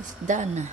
It's done.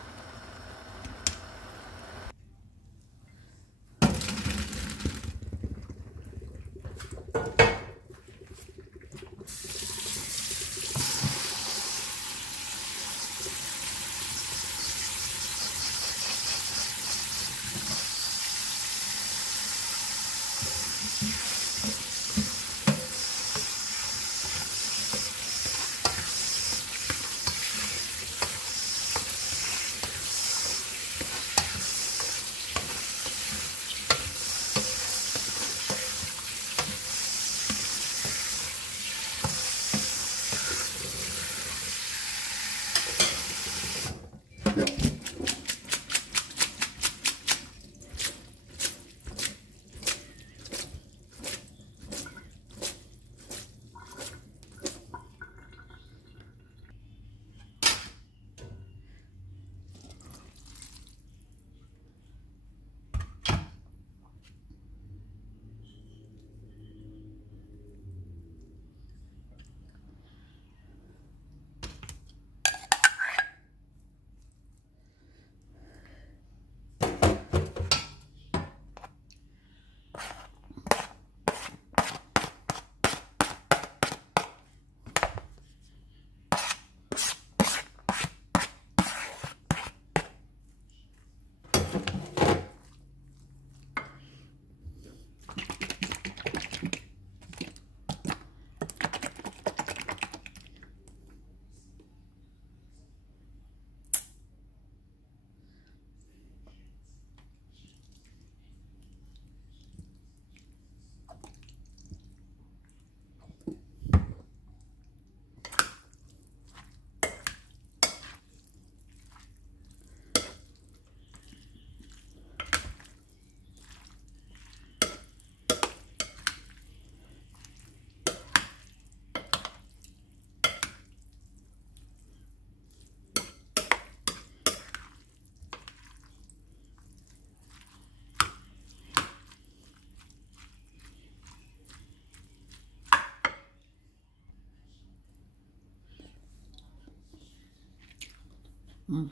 Mm.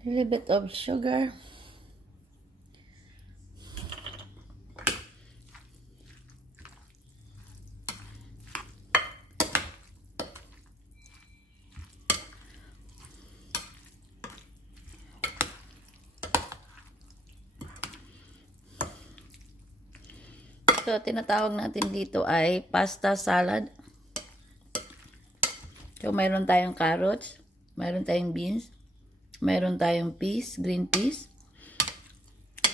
A little bit of sugar. So, tinatawag natin dito ay pasta salad. So, mayroon tayong carrots, mayroon tayong beans, mayroon tayong peas, green peas.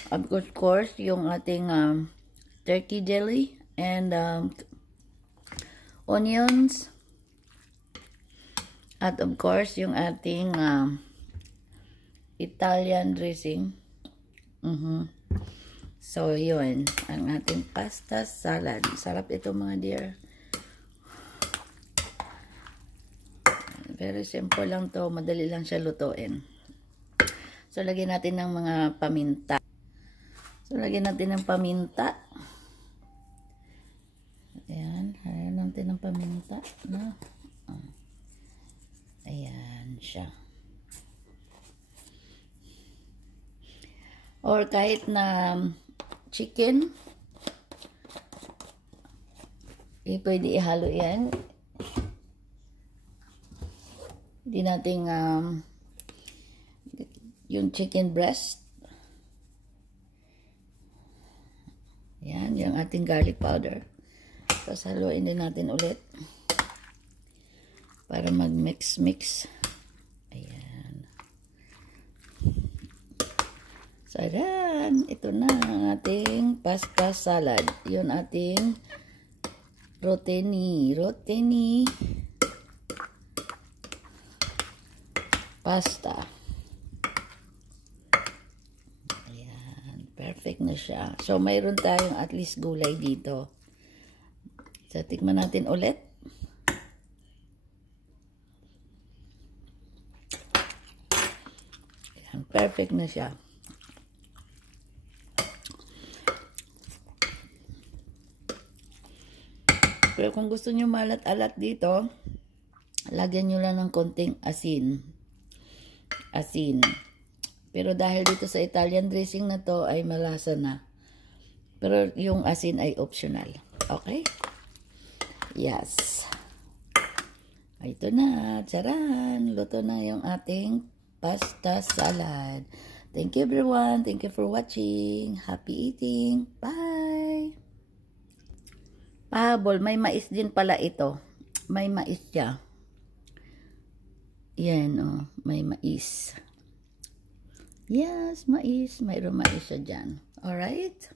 Of course, yung ating turkey jelly and onions. At of course, yung ating Italian dressing. So, yun. Ang ating pasta salad. Sarap ito mga dear. Very simple lang to. Madali lang siya lutuin. So, lagyan natin ng mga paminta. So, lagyan natin ng paminta. Ayan. Lagyan natin ng paminta. No? Ayan siya. Or kahit na chicken, pwede ihalo yan. Hindi natin yung chicken breast. Yan, yung ating garlic powder. Tapos haluin din natin ulit para mag-mix-mix. Ayan. Saran, ito na ang ating pasta salad. Yun ating rotini pasta. Ayan, perfect na siya. So, mayroon tayong at least gulay dito. So, tikman natin ulit. Ayan, perfect na siya. Pero kung gusto nyo malat-alat dito, lagyan nyo lang ng konting asin. Pero dahil dito sa Italian dressing na to ay malasa na. Pero yung asin ay optional. Okay? Yes. Ito na. Charan! Luto na yung ating pasta salad. Thank you everyone. Thank you for watching. Happy eating. Bye! Pahabol, may mais din pala ito. May mais siya. Yan, oh, may mais. Yes, mais. Mayroon mais siya dyan. Alright?